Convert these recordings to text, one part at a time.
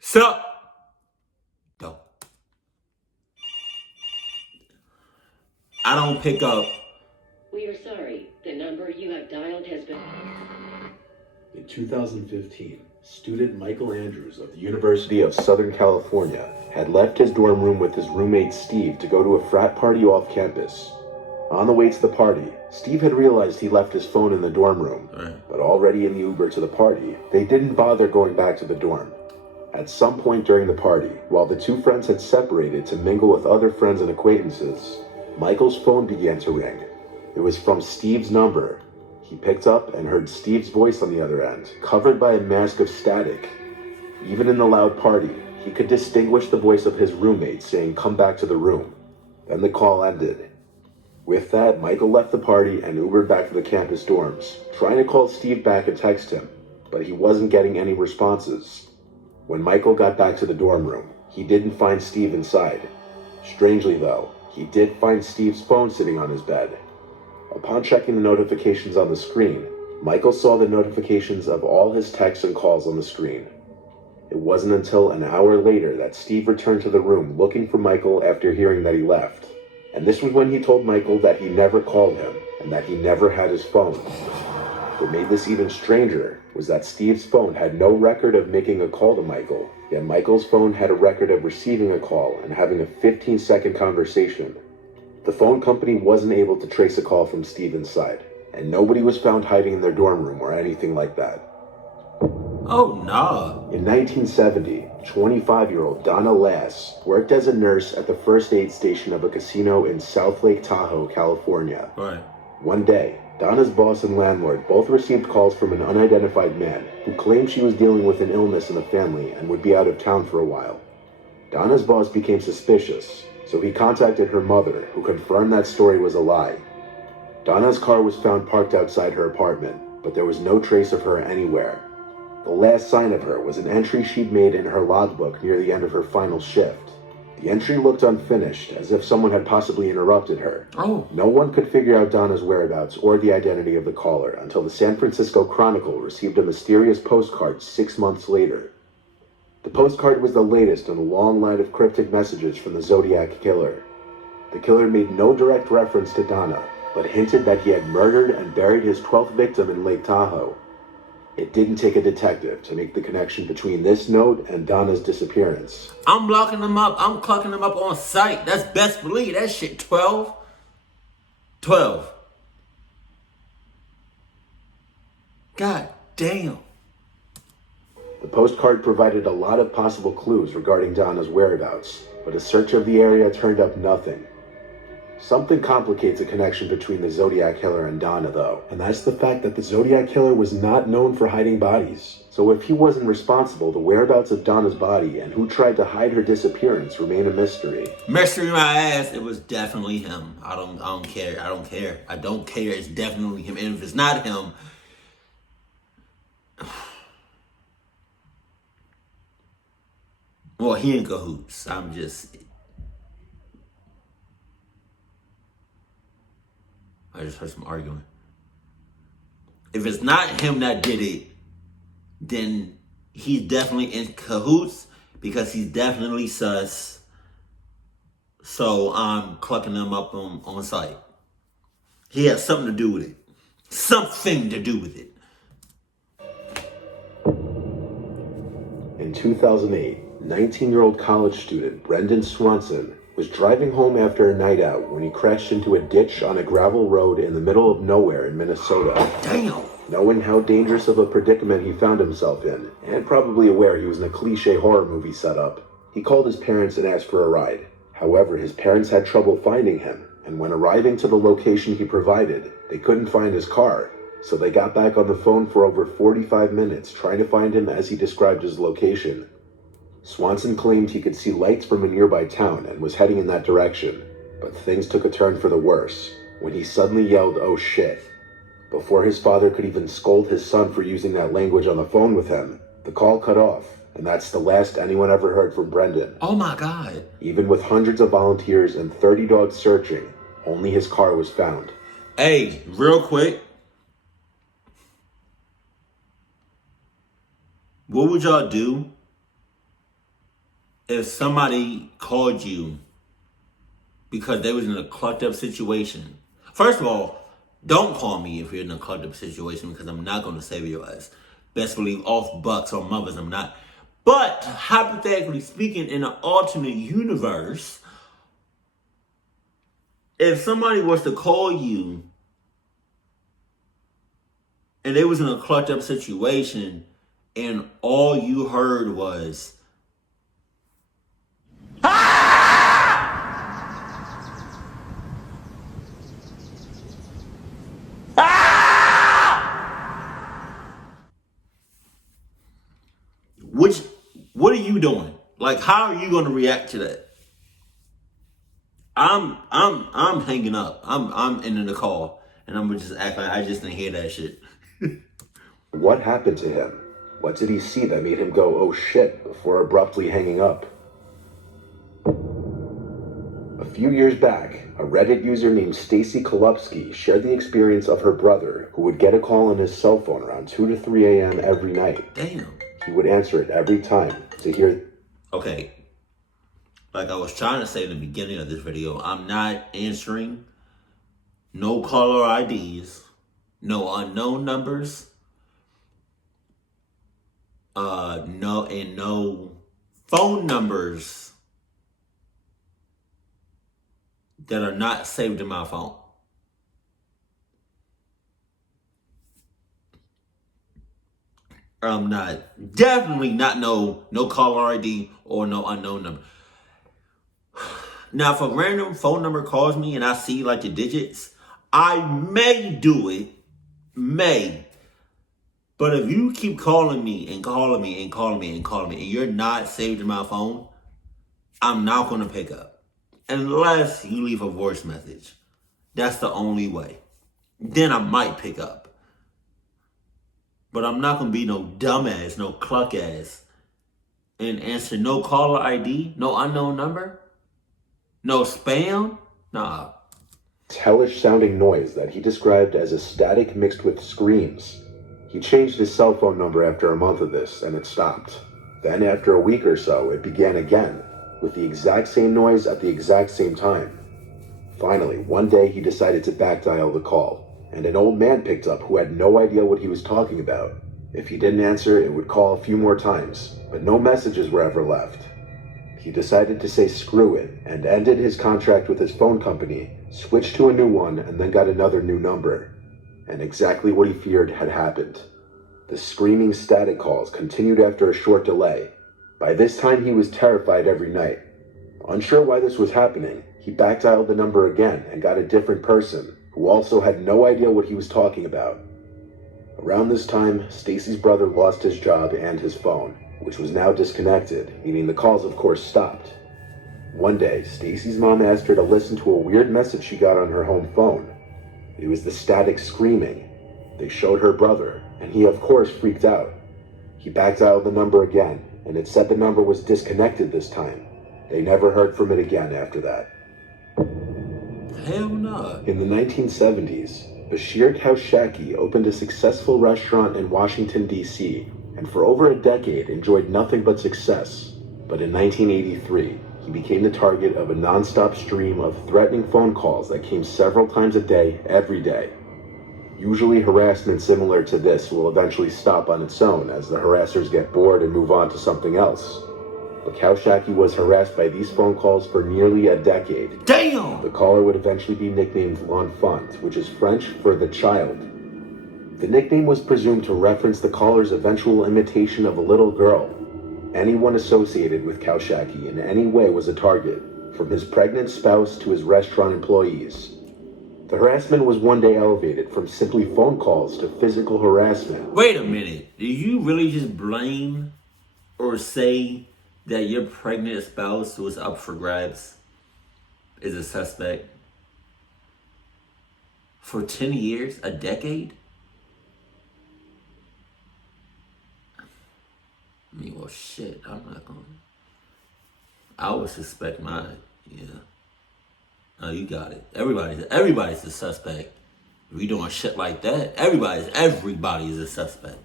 Sup? Don't. I don't pick up. We are sorry. The number you have dialed has been... In 2015, student Michael Andrews of the University of Southern California had left his dorm room with his roommate Steve to go to a frat party off campus. On the way to the party, Steve had realized he left his phone in the dorm room, but already in the Uber to the party, they didn't bother going back to the dorm. At some point during the party, while the two friends had separated to mingle with other friends and acquaintances, Michael's phone began to ring. It was from Steve's number. He picked up and heard Steve's voice on the other end, covered by a mask of static. Even in the loud party, he could distinguish the voice of his roommate saying, "Come back to the room." Then the call ended. With that, Michael left the party and Ubered back to the campus dorms, trying to call Steve back and text him, but he wasn't getting any responses. When Michael got back to the dorm room, he didn't find Steve inside. Strangely though, he did find Steve's phone sitting on his bed. Upon checking the notifications on the screen, Michael saw the notifications of all his texts and calls on the screen. It wasn't until an hour later that Steve returned to the room looking for Michael after hearing that he left. And this was when he told Michael that he never called him and that he never had his phone. What made this even stranger was that Steve's phone had no record of making a call to Michael, yet Michael's phone had a record of receiving a call and having a 15-second conversation. The phone company wasn't able to trace a call from Steve inside, and nobody was found hiding in their dorm room or anything like that. Oh, no. In 1970, 25-year-old Donna worked as a nurse at the first aid station of a casino in South Lake Tahoe, California. Right. One day, Donna's boss and landlord both received calls from an unidentified man who claimed she was dealing with an illness in the family and would be out of town for a while. Donna's boss became suspicious, so he contacted her mother, who confirmed that story was a lie. Donna's car was found parked outside her apartment, but there was no trace of her anywhere. The last sign of her was an entry she'd made in her logbook near the end of her final shift. The entry looked unfinished, as if someone had possibly interrupted her. Oh. No one could figure out Donna's whereabouts or the identity of the caller until the San Francisco Chronicle received a mysterious postcard 6 months later. The postcard was the latest in a long line of cryptic messages from the Zodiac killer. The killer made no direct reference to Donna, but hinted that he had murdered and buried his 12th victim in Lake Tahoe. It didn't take a detective to make the connection between this note and Donna's disappearance. I'm blocking them up. I'm clucking them up on site. That's best believe. That shit 12. 12. God damn. The postcard provided a lot of possible clues regarding Donna's whereabouts, but a search of the area turned up nothing. Something complicates a connection between the Zodiac killer and Donna, though, and that's the fact that the Zodiac killer was not known for hiding bodies. So if he wasn't responsible, the whereabouts of Donna's body and who tried to hide her disappearance remain a mystery. Mystery my ass. It was definitely him. I don't care. I don't care. I don't care. It's definitely him. And if it's not him, well, he in cahoots. I just heard some arguing. If it's not him that did it, then he's definitely in cahoots because he's definitely sus. So I'm clucking them up on site. He has something to do with it. Something to do with it. In 2008, 19-year-old college student Brendan Swanson was driving home after a night out when he crashed into a ditch on a gravel road in the middle of nowhere in Minnesota. Damn. Knowing how dangerous of a predicament he found himself in, and probably aware he was in a cliche horror movie setup, he called his parents and asked for a ride. However, his parents had trouble finding him, and when arriving to the location he provided, they couldn't find his car. So they got back on the phone for over 45 minutes trying to find him as he described his location. Swanson claimed he could see lights from a nearby town and was heading in that direction, but things took a turn for the worse when he suddenly yelled, "Oh shit." Before his father could even scold his son for using that language on the phone with him, the call cut off, and that's the last anyone ever heard from Brendan. Oh my God. Even with hundreds of volunteers and 30 dogs searching, only his car was found. Hey, real quick. What would y'all do if somebody called you because they was in a clucked up situation, first of all, don't call me if you're in a clucked up situation because I'm not going to save your ass. Best believe off bucks or mothers, I'm not. But hypothetically speaking, in an alternate universe, if somebody was to call you and they was in a clucked up situation and all you heard was, what are you doing? Like, how are you going to react to that? I'm hanging up. I'm ending the call, and I'm gonna just act like I just didn't hear that shit. What happened to him? What did he see that made him go, oh shit, before abruptly hanging up? A few years back, a Reddit user named Stacy Kolupski shared the experience of her brother who would get a call on his cell phone around 2 to 3 a.m. every night. Damn. He would answer it every time to hear... Okay. Like I was trying to say in the beginning of this video, I'm not answering no caller IDs, no unknown numbers, no phone numbers that are not saved in my phone. I'm not, definitely not no caller ID or no unknown number. Now, if a random phone number calls me and I see like the digits, I may do it, may. But if you keep calling me and calling me and calling me and calling me and you're not saved in my phone, I'm not going to pick up. Unless you leave a voice message. That's the only way. Then I might pick up. But I'm not going to be no dumbass, no cluck ass, and answer no caller ID, no unknown number, no spam. Nah. Hellish sounding noise that he described as a static mixed with screams. He changed his cell phone number after a month of this, and it stopped. Then after a week or so, it began again, with the exact same noise at the exact same time. Finally, one day he decided to backdial the call, and an old man picked up who had no idea what he was talking about. If he didn't answer, it would call a few more times, but no messages were ever left. He decided to say screw it, and ended his contract with his phone company, switched to a new one, and then got another new number. And exactly what he feared had happened. The screaming static calls continued after a short delay. By this time he was terrified every night. Unsure why this was happening, he backdialed the number again and got a different person, who also had no idea what he was talking about. Around this time, Stacy's brother lost his job and his phone, which was now disconnected, meaning the calls of course stopped. One day, Stacy's mom asked her to listen to a weird message she got on her home phone. It was the static screaming. They showed her brother, and he of course freaked out. He backdialed the number again, and it said the number was disconnected this time. They never heard from it again after that. Hell no. In the 1970s, Bashir Kaushaki opened a successful restaurant in Washington, D.C., and for over a decade enjoyed nothing but success. But in 1983, he became the target of a non-stop stream of threatening phone calls that came several times a day, every day. Usually harassment similar to this will eventually stop on its own as the harassers get bored and move on to something else. But Kaushaki was harassed by these phone calls for nearly a decade. Damn! The caller would eventually be nicknamed L'Enfant, which is French for the child. The nickname was presumed to reference the caller's eventual imitation of a little girl. Anyone associated with Kaushaki in any way was a target, from his pregnant spouse to his restaurant employees. The harassment was one day elevated from simply phone calls to physical harassment. Wait a minute. Do you really just blame or say that your pregnant spouse who was up for grabs is a suspect? For 10 years? A decade? I mean, well, shit, I'm not going to. I would suspect mine, yeah. No, you got it. Everybody's a suspect. If you're doing shit like that, everybody's a suspect.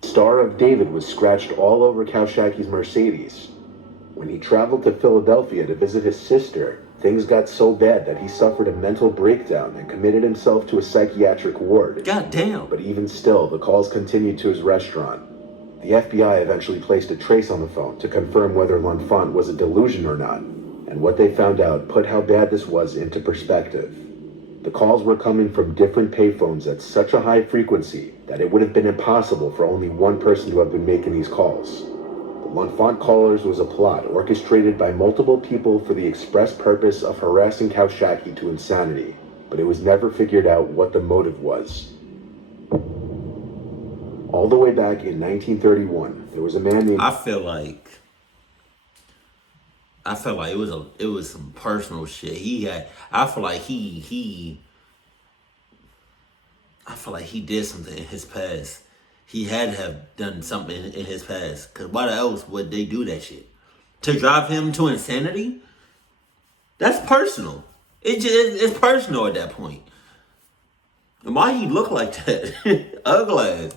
Star of David was scratched all over Kaushaki's Mercedes. When he traveled to Philadelphia to visit his sister, things got so bad that he suffered a mental breakdown and committed himself to a psychiatric ward. God damn. But even still, the calls continued to his restaurant. The FBI eventually placed a trace on the phone to confirm whether L'Enfant was a delusion or not, and what they found out put how bad this was into perspective. The calls were coming from different payphones at such a high frequency that it would have been impossible for only one person to have been making these calls. The L'Enfant callers was a plot orchestrated by multiple people for the express purpose of harassing Kawashaki to insanity, but it was never figured out what the motive was. All the way back in 1931, there was a man named... I feel like it was some personal shit. I feel like he did something in his past. He had to have done something in his past. Cause why else would they do that shit? To drive him to insanity? That's personal. It's personal at that point. And why he look like that? Ugly.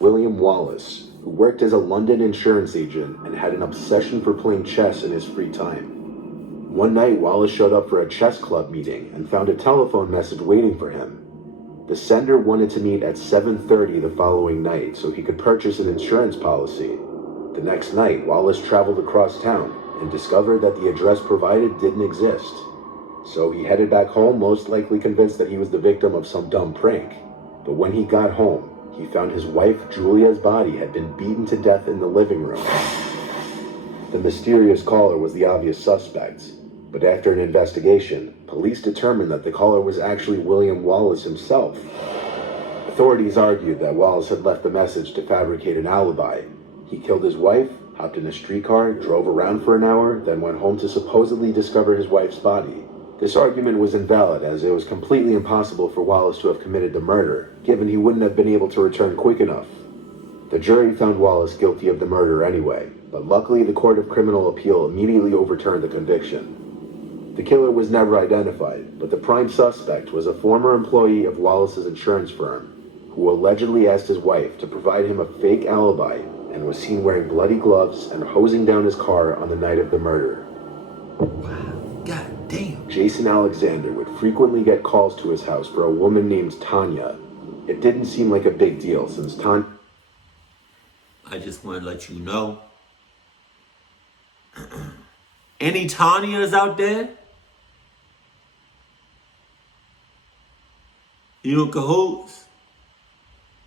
William Wallace, who worked as a London insurance agent and had an obsession for playing chess in his free time. One night, Wallace showed up for a chess club meeting and found a telephone message waiting for him. The sender wanted to meet at 7:30 the following night so he could purchase an insurance policy. The next night, Wallace traveled across town and discovered that the address provided didn't exist. So he headed back home, most likely convinced that he was the victim of some dumb prank. But when he got home, he found his wife Julia's body had been beaten to death in the living room. The mysterious caller was the obvious suspect, but after an investigation, police determined that the caller was actually William Wallace himself. Authorities argued that Wallace had left the message to fabricate an alibi. He killed his wife, hopped in a streetcar, drove around for an hour, then went home to supposedly discover his wife's body. This argument was invalid, as it was completely impossible for Wallace to have committed the murder, given he wouldn't have been able to return quick enough. The jury found Wallace guilty of the murder anyway, but luckily the Court of Criminal Appeal immediately overturned the conviction. The killer was never identified, but the prime suspect was a former employee of Wallace's insurance firm, who allegedly asked his wife to provide him a fake alibi and was seen wearing bloody gloves and hosing down his car on the night of the murder. God damn. Jason Alexander would frequently get calls to his house for a woman named Tanya. It didn't seem like a big deal since Tanya... I just want to let you know. Any Tanyas out there? You in cahoots?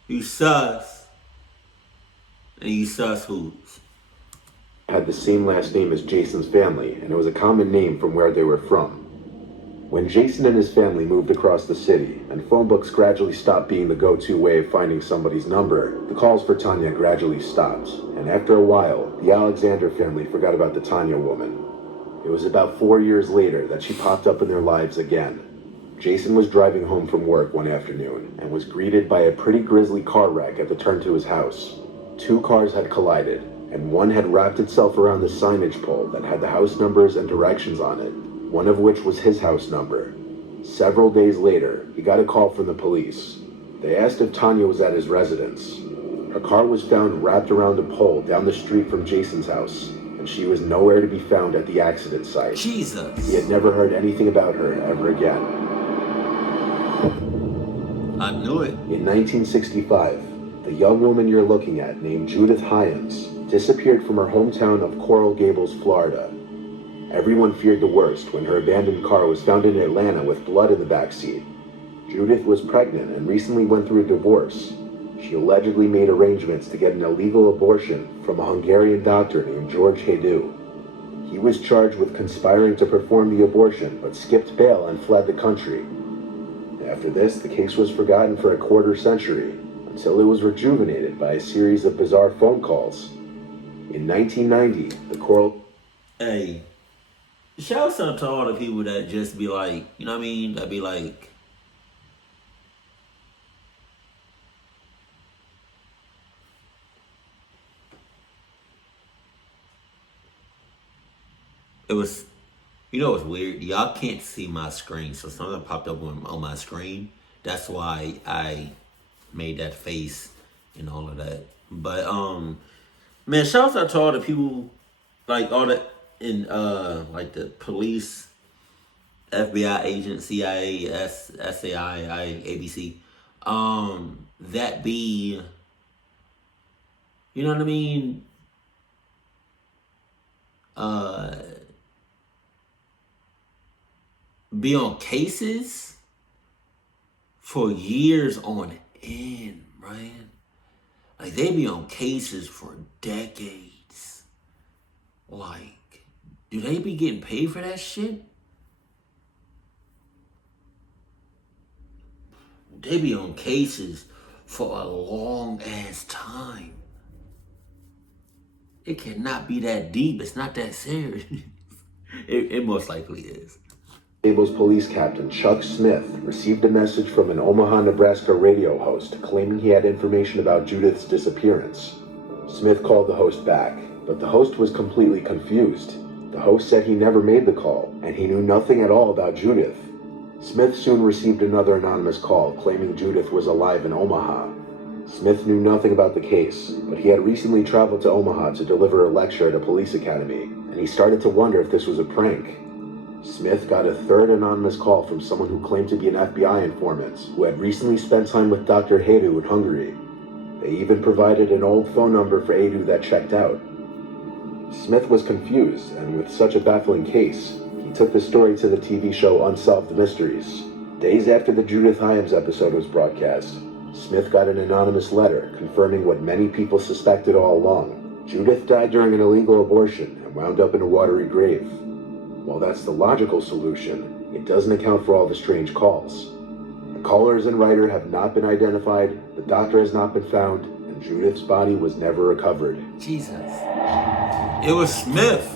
You sus. And you sus who's? had the same last name as Jason's family, and it was a common name from where they were from. When Jason and his family moved across the city, and phone books gradually stopped being the go-to way of finding somebody's number, the calls for Tanya gradually stopped, and after a while, the Alexander family forgot about the Tanya woman. It was about 4 years later that she popped up in their lives again. Jason was driving home from work one afternoon, and was greeted by a pretty grisly car wreck at the turn to his house. 2 cars had collided, and one had wrapped itself around the signage pole that had the house numbers and directions on it, one of which was his house number. Several days later, he got a call from the police. They asked if Tanya was at his residence. Her car was found wrapped around a pole down the street from Jason's house, and she was nowhere to be found at the accident site. Jesus. He had never heard anything about her ever again. I knew it. In 1965, the young woman you're looking at, named Judith Hyams, disappeared from her hometown of Coral Gables, Florida. Everyone feared the worst when her abandoned car was found in Atlanta with blood in the backseat. Judith was pregnant and recently went through a divorce. She allegedly made arrangements to get an illegal abortion from a Hungarian doctor named George Heydu. He was charged with conspiring to perform the abortion, but skipped bail and fled the country. After this, the case was forgotten for a quarter century, until it was rejuvenated by a series of bizarre phone calls. In 1990, the Coral... Hey, shout out to all the people that just be like, you know what I mean? That be like, it was, you know what's weird? Y'all can't see my screen, so something popped up on my screen. That's why I made that face and all of that. But, man, shout out to all the people, like all the in like the police, FBI agent, CIA, SAI, ABC, that be, you know what I mean? Be on cases for years on end, right? Like, they be on cases for decades. Like, do they be getting paid for that shit? They be on cases for a long ass time. It cannot be that deep. It's not that serious. It most likely is. Cable's police captain Chuck Smith received a message from an Omaha, Nebraska radio host claiming he had information about Judith's disappearance. Smith called the host back, but the host was completely confused. The host said he never made the call, and he knew nothing at all about Judith. Smith soon received another anonymous call claiming Judith was alive in Omaha. Smith knew nothing about the case, but he had recently traveled to Omaha to deliver a lecture at a police academy, and he started to wonder if this was a prank. Smith got a third anonymous call from someone who claimed to be an FBI informant who had recently spent time with Dr. Hedu in Hungary. They even provided an old phone number for Hedu that checked out. Smith was confused, and with such a baffling case, he took the story to the TV show Unsolved Mysteries. Days after the Judith Hyams episode was broadcast, Smith got an anonymous letter confirming what many people suspected all along. Judith died during an illegal abortion and wound up in a watery grave. While that's the logical solution, it doesn't account for all the strange calls. The callers and writer have not been identified, the doctor has not been found, and Judith's body was never recovered. Jesus. It was Smith.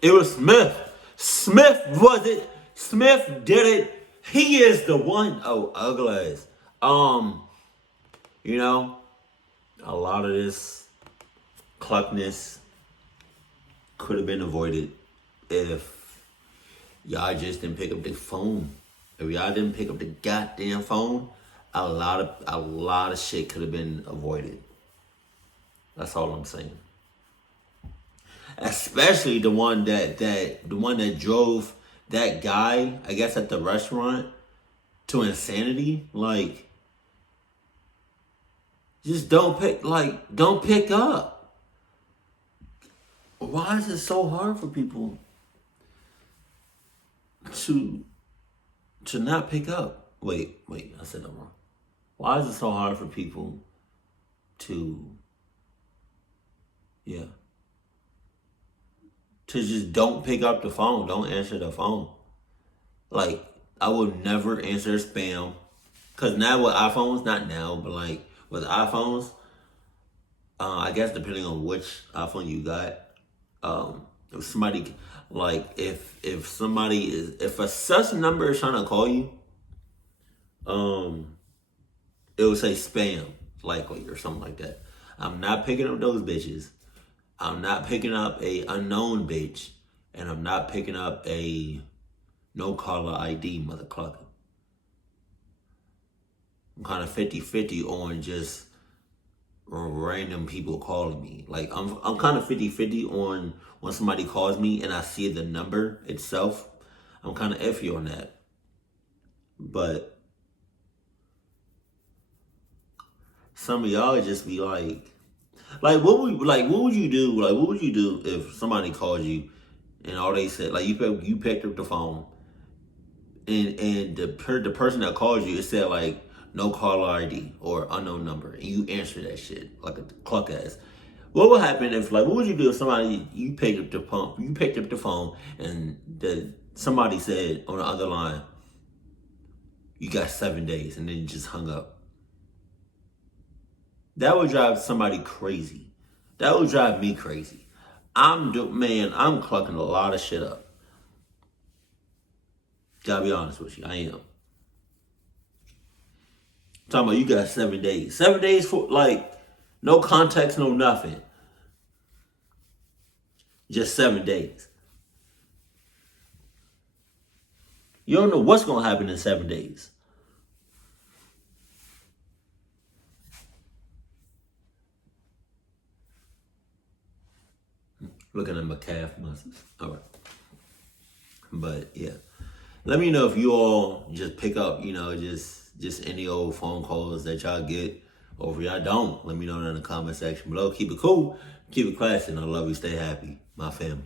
It was Smith. Smith was it. Smith did it. He is the one. Oh, ugly. You know, a lot of this cluckness could have been avoided if y'all just didn't pick up the phone. If y'all didn't pick up the goddamn phone, a lot of shit could have been avoided. That's all I'm saying. Especially the one that drove that guy, I guess at the restaurant, to insanity. Like, just don't pick up. Why is it so hard for people to not pick up? Wait, I said that wrong. Why is it so hard for people to just don't pick up the phone, don't answer the phone? Like, I would never answer spam. Because now with iPhones, not now, but like with iPhones, I guess depending on which iPhone you got, if somebody, like, if a such number is trying to call you, it will say spam, likely, or something like that. I'm not picking up those bitches. I'm not picking up a unknown bitch, and I'm not picking up a no caller ID mother clucker. I'm kind of 50-50 on just random people calling me. Like, I'm kind of 50-50 on when somebody calls me and I see the number itself. I'm kind of iffy on that. But some of y'all just be like what would you do? Like, what would you do if somebody called you and all they said, like, you picked up the phone and the person that called you, it said like no caller ID or unknown number, and you answer that shit like a cluck ass. What would happen if, like, what would you do if somebody, you picked up the phone and somebody said on the other line, you got 7 days, and then you just hung up? That would drive somebody crazy. That would drive me crazy. I'm clucking a lot of shit up. Gotta be honest with you, I am. Talking about you got 7 days. 7 days for, like, No context, no nothing. Just 7 days. You don't know what's going to happen in 7 days. Looking at my calf muscles. All right. But yeah. Let me know if you all just pick up, just any old phone calls that y'all get. Or if y'all don't, let me know in the comment section below. Keep it cool. Keep it classy. And I love you. Stay happy. My family.